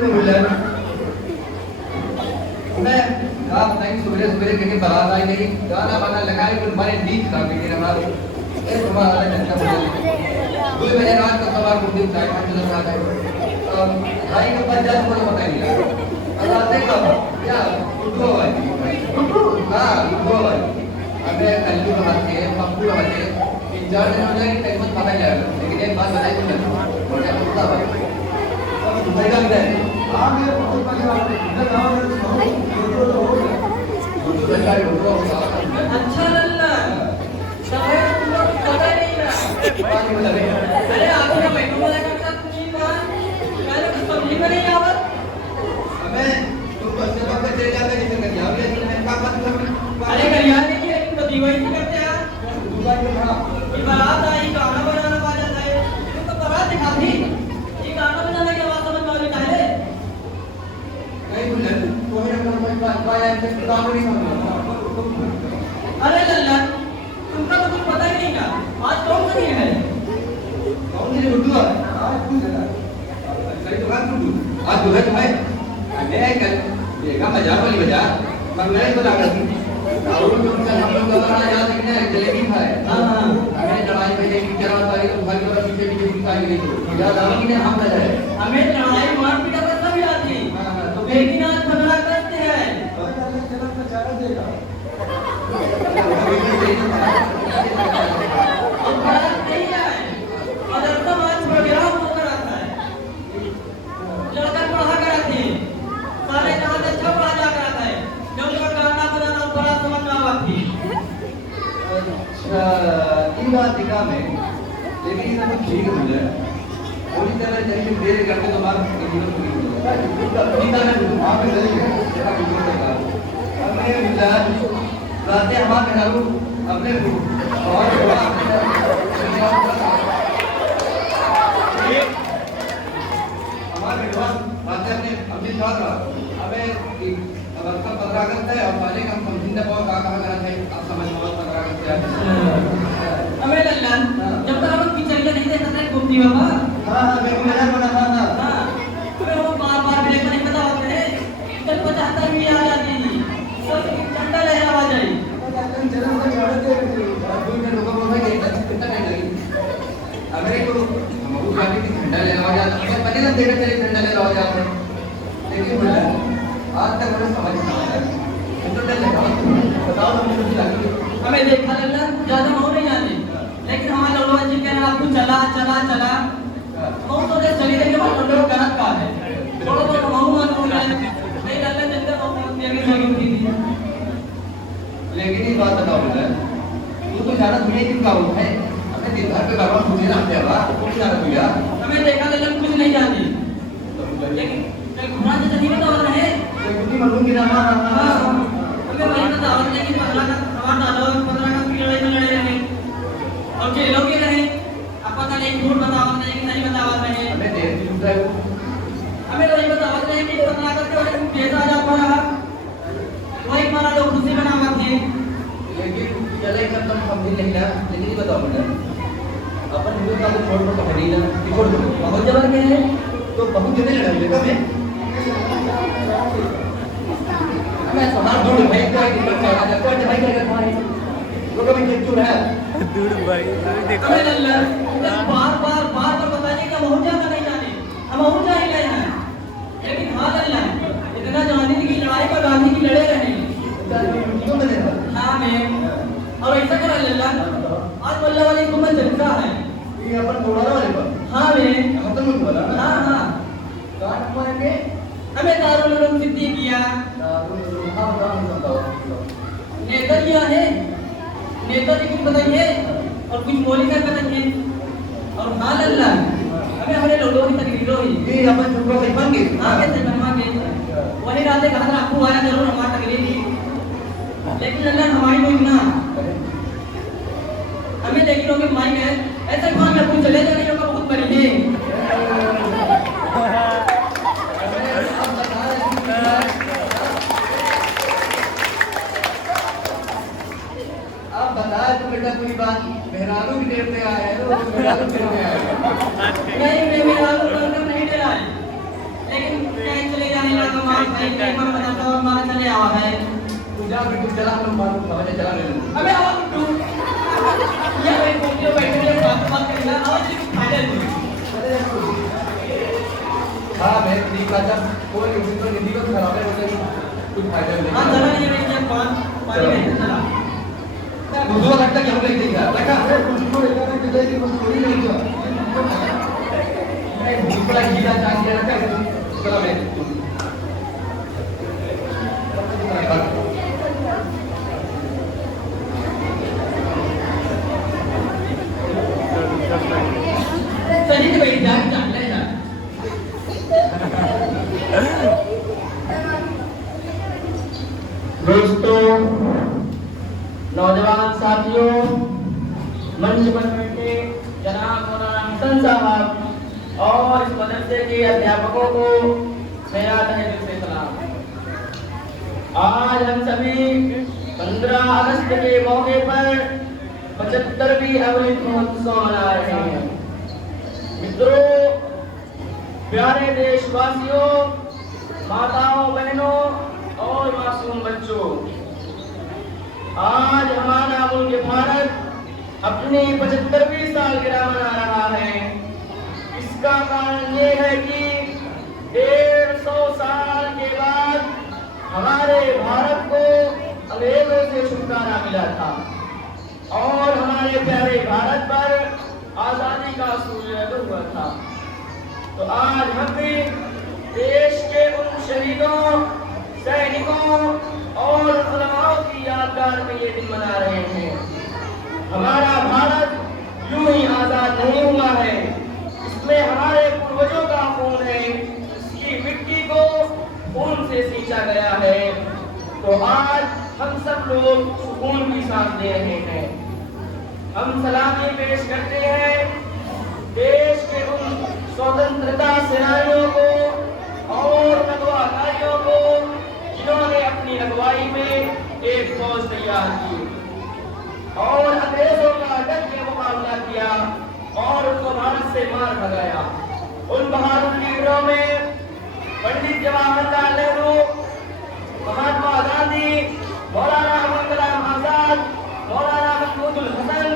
मैं आप नहीं सवेरे सवेरे कहीं बारात आई नहीं गाना वाना लगाए तो हमारे नींद खराब कर दी हमारी ये तुम्हारा जनता दो बजे रात का सवार को दिन चाय पाँच चला रहा है भाई का पंचायत को पता नहीं रात का क्या उठो भाई हाँ उठो भाई अबे कल्लू का हाथ है पप्पू का हाथ है 3-4 दिन हो जाएंगे टाइम मत पता जाएगा लेकिन एक बात बताई तुमने बोलते उठता भाई भाई का क्या है आप ये बहुत परिवार इधर गांव में अच्छा लल्ला शायद तुमको पता नहीं ना अरे आपको क्या बैठो वाला का साथ कुछ बात पहले कुछ समझ में नहीं आवत हमें तू बस से पक्का चले जाते किसे कर जाओगे मैं का बात कर अरे करिया नहीं है लेकिन तो दीवाई नहीं करते यार दूसरा के हां ये बारात आई गाना बजाना बाजा जाए तो बारात दिखा दी ये गाना बजाना के बात समझ में आ रही है नहीं बोले तो है ना कोई बात पाया है तो काम नहीं समझ अरे लल्ला तुमको तो कुछ पता ही नहीं का आज कौन सा दिन है कौन सी उर्दू है आज तू जरा सही तो बात तू आज जो है तुम्हें मैं कल ये का मजाक वाली बजा पर मैं तो लगा थी और जो उनका हम लोग का याद रखना है जलेबी खाए हां हां हमें लड़ाई में लेके क्या बात आई तो भाई वाला पीछे पीछे दिखाई गई तो याद आएगी ना हम लड़ाई हमें लड़ाई मारपीट का सब याद थी तो लेकिन आज झगड़ा करते हैं चलो चारा देगा अब बात नहीं है अदरता मार्च प्रोग्राम होकर आता है लड़का पढ़ा कर आते हैं सारे जहां से अच्छा पढ़ा जा कर आता है जो उनका गाना बजाना बड़ा समझ में आवा थी अच्छा ये बात दिखा में लेकिन ये सब ठीक हो जाए पूरी तरह जैसे देर करके तो बात जीवन पूरी हो जाए सीधा ना वहां पे चले गए जरा बिल्कुल का हमने मिजाज रातें हमारे घरों अपने और हमारे विद्वान रातें अपने अपने साथ हमें अब आपका 15 अगस्त है और पहले का हम समझिंदा बहुत कहा करा थे आप समझ लो 15 अगस्त है हमें लल्ला जब तक हम पिक्चरिया नहीं देखते थे घूमती बाबा हां हां मैं मजा बना था ना हां हमें वो बार-बार ब्रेक नहीं पता होते हैं कल 75 भी आ जाती सब झंडा लहरा आ जाए चलो मैं छोड़ दे दो मिनट रुको बोल रहे कितना टाइम लगी अगर को हम वो काफी ठंडा ले लगा जाता है पहले तो देर से ठंडा ले लगा जाता है लेकिन बोला आज तक मुझे समझ नहीं आया कितना टाइम लगा बताओ तो मुझे लगी हमें देखा लल्ला ज्यादा हो नहीं जाती लेकिन हमारे लोगों जी कह रहे आपको चला चला चला हम तो दे चली गई बात लोग गलत का है थोड़ा बहुत हम मान हो जाए नहीं लल्ला जिंदा हम मेरे सही होती थी लेकिन ये बात बताओ मुझे तू तो ज्यादा दुनिया की का है हमें दिन भर पे बार-बार मुझे ना दे बा कुछ ना दुनिया हमें देखा लल्ला कुछ नहीं जाती लेकिन कल घुमा से नहीं बता रहे कुछ मालूम कि ना हां हमें वही बता और लेकिन 15 का सवाल डालो 15 का लड़ाई में लड़े रहे और जेलों के रहे अब पता नहीं झूठ बतावा नहीं कि सही बतावा रहे हमें देर भी होता है हमें वही बतावा रहे कि 15 करके वाले केस आ जा पड़ा वही हमारा लोग खुशी बनावा थे लेकिन चले सब तुम समझ नहीं ना लेकिन ये बताओ मुझे अपन हिंदू का तो छोड़ तो पकड़ी ना छोड़ दो बहुत जबर के हैं तो बहुत जने लड़ाई लेगा मैं हमें समाज दूर भाई कोई दिक्कत नहीं है कोई भाई क्या करना है लोग भी चुप है दूर भाई देखो हमें अल्लाह बार बताने का बहुत ज्यादा नहीं जाने हम बहुत जा ही गए हैं लेकिन हां अल्लाह इतना जाने की लड़ाई पर गांधी की लड़े रहे हाँ मैं और ऐसा कर अल्लाह आज वल्लाह वाले को मैं चलता है ये अपन थोड़ा वाले पर हाँ मैं खत्म हो गया हाँ हाँ काट मारेंगे हमें दारुल उलूम सिद्दीकिया नेता किया है नेता जी कुछ बताइए और कुछ मौलिक बताइए और हाँ अल्लाह हमें हमारे लोगों की तकरीरों ही ये अपन चुप से बन गए हाँ कैसे बनवा के वही रात कहा था आपको आया जरूर हमारा तकरीर ही लेकिन अल्लाह हमारी कोई ना हमें लेकिन होगी माइक है ऐसा कौन में कुछ चले जाने का बहुत बड़ी है आप बताए तो बेटा कोई बात मेहरारू की देर पे आए हो मेहरारू देर पे आए नहीं मैं मेरा नहीं डरा है लेकिन कहीं चले जाने लगा मार भाई नहीं मन बनाता और मार चले आवा है पूजा बिट्टू चला हम मार समझे चला ले अबे आवा बिट्टू ये भाई कोटियों बैठे हैं बात करना और सिर्फ फाइनल हां मैं ठीक बात कोई हिंदी को खराब है बोलते कुछ फायदा नहीं हां चला नहीं है क्या पानी में चला मुझे लगता है कि हम लेके गया रखा अरे कुछ तो लेकर के दे दी बस थोड़ी नहीं हुआ मैं दूसरा गीला चाट के रखा चलो मैं सही से भाई जान लेना दोस्तों नौजवान साथियों मंच पर बैठे जनाब मौलाना हसन साहब और इस मदरसे के अध्यापकों को मेरा तहे दिल से सलाम। आज हम सभी 15 अगस्त के मौके पर 75वीं अमृत महोत्सव मना रहे हैं। मित्रों, प्यारे देशवासियों, माताओं बहनों और मासूम बच्चों, आज हमारा मुल्क भारत अपनी 75वीं सालगिरह मना रहा है। इसका कारण ये है कि 150 साल के बाद हमारे भारत को अंग्रेजों से छुटकारा मिला था और हमारे प्यारे भारत पर आजादी का सूर्योदय हुआ था। तो आज हम भी देश के उन शहीदों, सैनिकों और उलमाओं की यादगार में ये दिन मना रहे हैं। हमारा भारत यूं ही आजाद नहीं हुआ है, इसमें हमारे पूर्वजों का खून है, इसकी मिट्टी को खून से सींचा गया है। तो आज हम सब लोग सुकून की सांस ले रहे हैं। हम सलामी पेश करते हैं देश के उन स्वतंत्रता सेनानियों को और अगवाकारियों को जिन्होंने अपनी अगुवाई में एक फौज तैयार की और अंग्रेजों का डट के मुकाबला किया और उनको भारत से मार भगाया। उन बहादुर लीडरों में पंडित जवाहरलाल नेहरू, महात्मा गांधी, मौलाना अबुल कलाम आजाद, मौलाना महमूदुल हसन,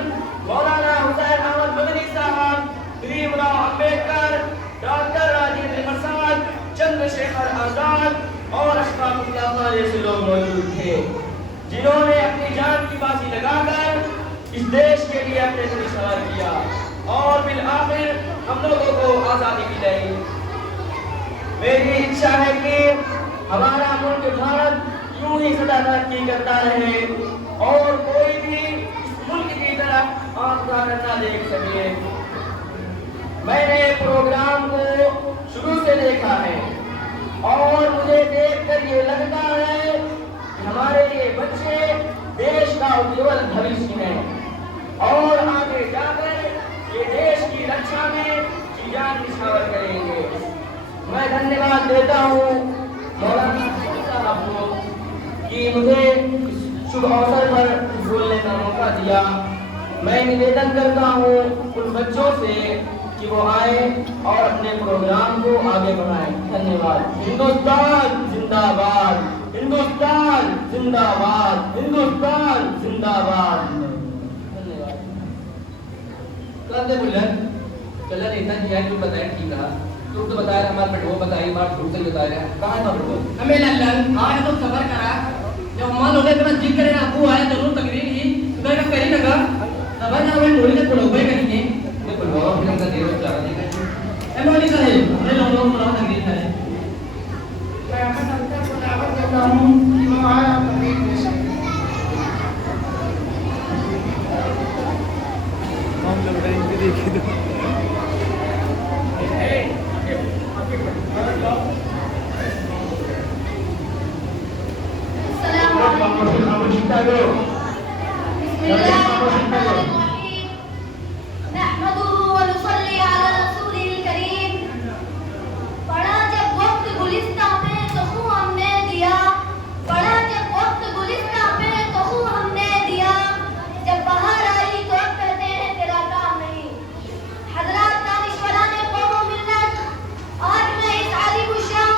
मौलाना हुसैन अहमद मदनी साहब, भीमराव अंबेडकर, डॉक्टर राजेंद्र प्रसाद, चंद्रशेखर आजाद और अशफाकुल्लाह खान जैसे लोग मौजूद थे, जिन्होंने अपनी जान की बाजी लगाकर इस देश के लिए अपने से निशान किया और फिर आखिर हम लोगों को आजादी दिलाई। मेरी इच्छा है कि हमारा मुल्क भारत यूं ही सदा तरक्की करता रहे और कोई भी इस मुल्क की तरफ आंख उठाकर न देख सके। मैंने प्रोग्राम को शुरू से देखा है और मुझे देखकर ये लगता है कि हमारे ये बच्चे देश का उज्जवल भविष्य हैं और आगे जाकर ये देश की रक्षा में जी जान निछावर करेंगे। मैं धन्यवाद देता हूँ मौलाना साहब को कि मुझे इस शुभ अवसर पर बोलने का मौका दिया। मैं निवेदन करता हूँ उन बच्चों से कि वो आए और अपने प्रोग्राम को आगे बढ़ाएं। धन्यवाद। हिंदुस्तान जिंदाबाद, हिंदुस्तान जिंदाबाद, हिंदुस्तान जिंदाबाद। धन्यवाद। कहते बुल्लन चला नेता जी है जो बताया ठीक रहा तो बता रहा हमारे पेट वो बताइए बात झूठ से बता रहा है कहां था पेट हमें लल्लन आज तो सबर करा जब मान लोगे तो जिद करे ना अबू आया जरूर तकरीर ही तो का करी लगा तब ना मैं थोड़ी देर पढ़ोगे करेंगे देखो लोग फिल्म का देर चला देगा एमओडी करे ये लोग पढ़ा तकरीर करे मैं आपका सबका पुरावा करता हूं कि हमारा तकरीर पेश हम लोग भी देखिए तो पढ़ा जब वक्त गुलिस्तां पे तो खून हमने दिया, पढ़ा जब वक्त गुलिस्तां पे तो खून हमने दिया, जब बाहर आई तो अब कहते हैं तेरा काम नहीं। हजरात दानिशवरान कौम मिल्लत, आज मैं इस आलिम शान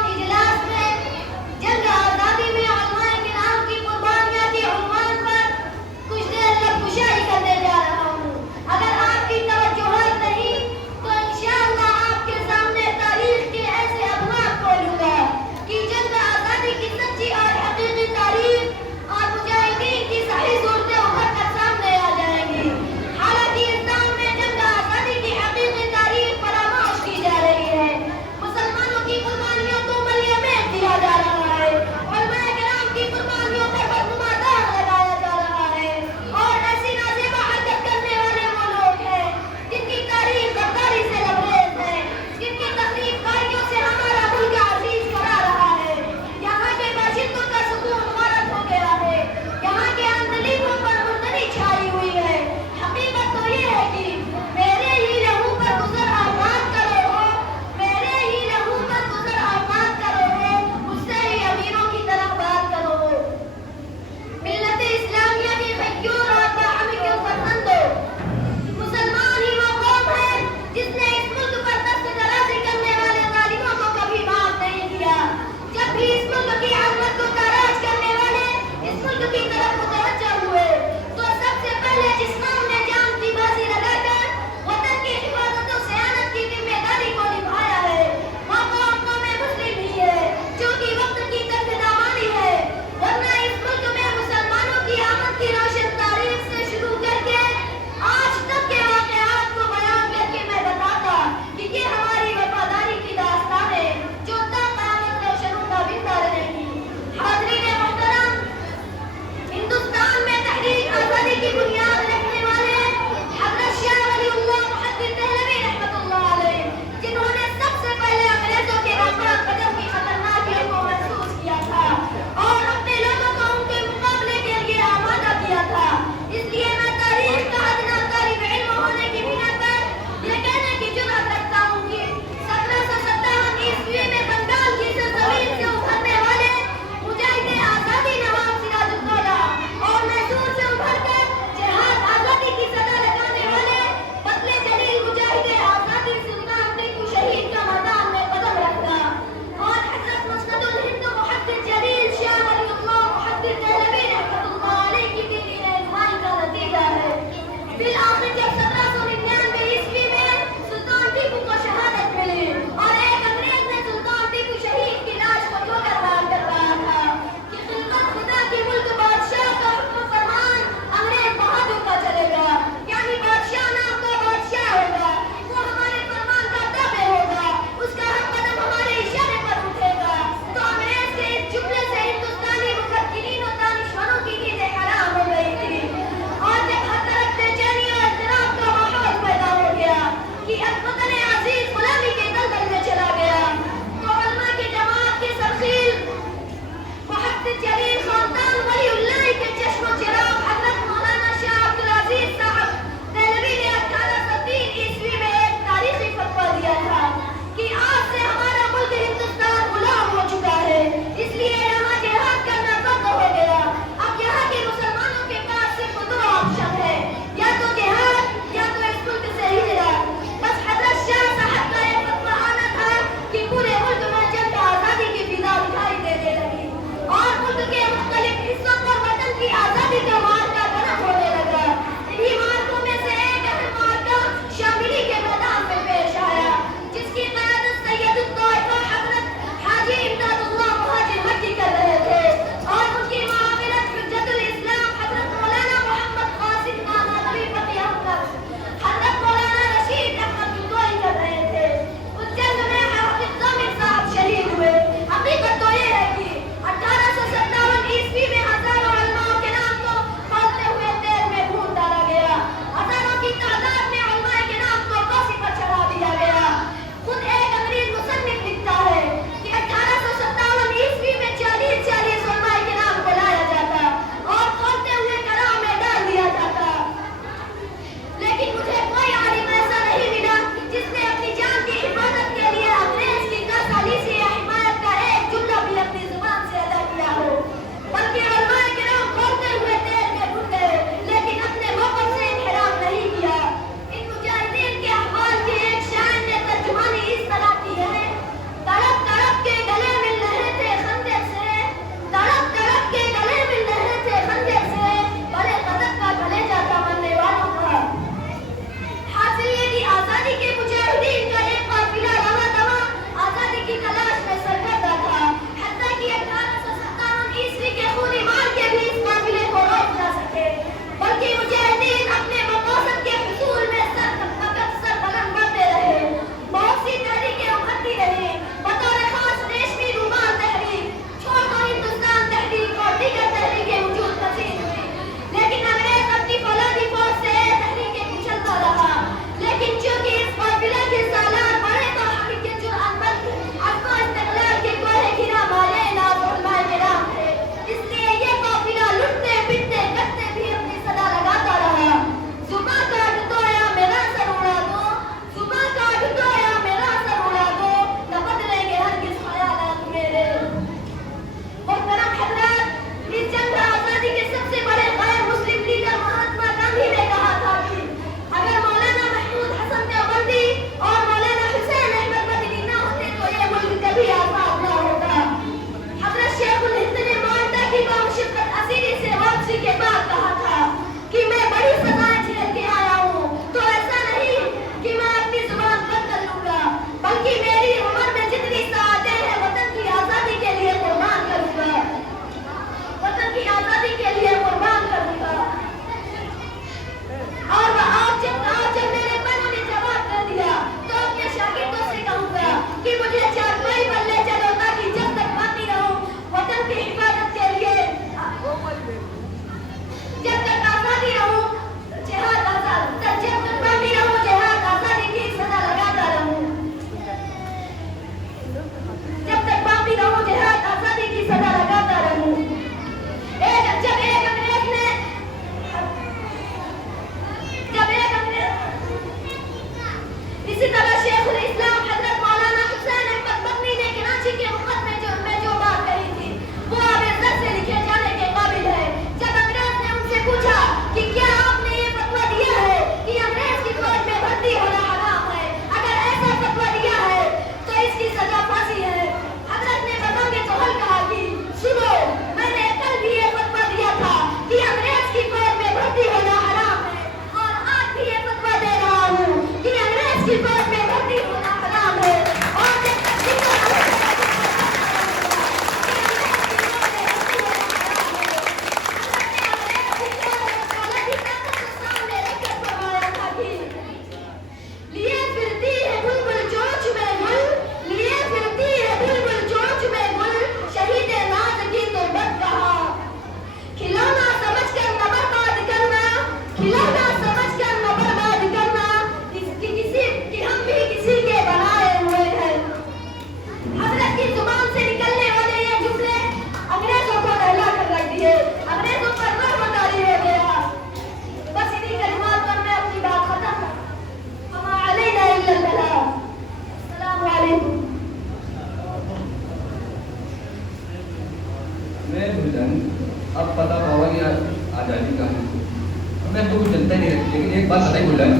एक बात बताइए बोल रहा है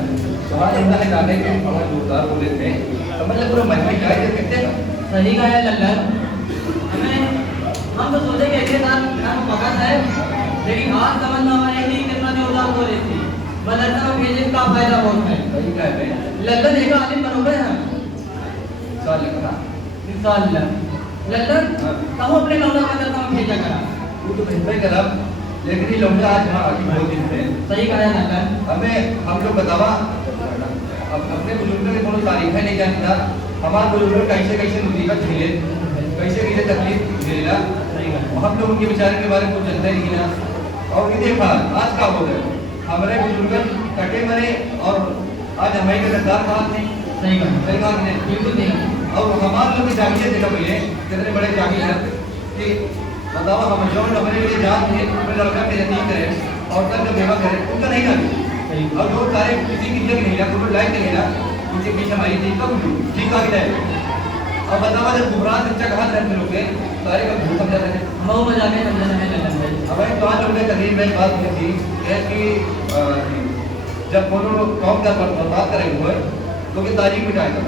तुम्हारा लड़का है गाने के हमारे जोरदार बोले थे समझ लो पूरा महंगाई क्या है कितने का सही कहा है लल्लन। हमें हम तो सोचे कि अगले साल हम पका है, लेकिन आज समझ में आया नहीं कितना जोरदार बोले थे। मदरसा में भेजने का फायदा बहुत है। सही कह रहे हैं लल्लन एक आलिम बनोगे हम साल लगा इंशाअल्लाह। लल्लन हम अपने लौटा मदरसा में भेजा करा। तू तो भेजबे करा लेकिन ये लोग आज यहाँ आगे बहुत दिन से सही कहा है लल्लन। हमें हम लोग बतावा अब अपने बुजुर्गों के कोनो तारीफ है नहीं जानता हमारे बुजुर्गों कैसे कैसे मुसीबत झेले कैसे कैसे तकलीफ झेला हम लोग उनके बेचारे के बारे में कुछ जानते नहीं ना। और ये देखा आज का हो गया हमारे बुजुर्ग कटे मरे और आज हमारे के सरकार कहा थे सही कहा ने बिल्कुल नहीं। और हमारे लोग की जागीर देखा पहले कितने बड़े जागीर है कि बताओ हम जो हमारे लिए जान थे अपने लड़का के यतीम करे और तक बेवा करे उनका नहीं जाने और जो सारे किसी की जगह नहीं रहा लाइक नहीं रहा उनके बीच हमारी थी कब ठीक आ गया अब बतावा जब गुमराह बच्चा कहाँ रहते लोग सारे का भूल समझा रहे बहुत मजा में समझना है लल्लन भाई। हमारे पाँच लोग तकरीब में बात की थी कि जब वो लोग कौम का बर्बाद करे हुए तो कि तारीख मिटाए था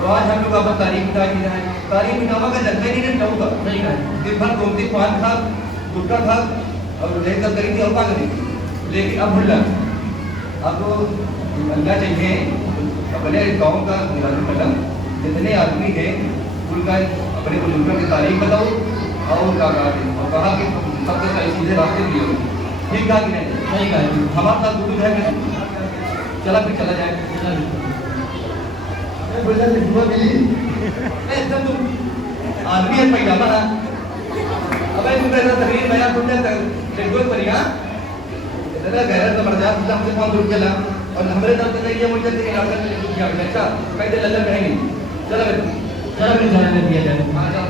और आज हम लोग अब तारीख मिटा दी है तारीख मिटावा का जगह नहीं रहता सही कहा। दिन भर गोमती पान था गुटका था और लेकर कर करी थी और क्या करी लेकिन अब भूल अब अल्लाह चाहिए अपने गाँव का मतलब जितने आदमी हैं उनका अपने बुजुर्गों की तारीफ बताओ और उनका और कहा कि सबसे सही सीधे रास्ते दिए ठीक कहा कि नहीं सही कहा। हमारे साथ दूर है चला फिर चला जाए एकदम तुम आदमी है पैजामा ना अबे तुम ऐसा तकरीर मेरा तुमने रेगुलर करिया इतना गहरा जबरदस्त हमसे फोन रुक गया और हमारे तरफ से ये मुझे कि अच्छा कहीं लल्लन रहेंगे चलो चलो फिर जाने दिया जाए। हाँ चलो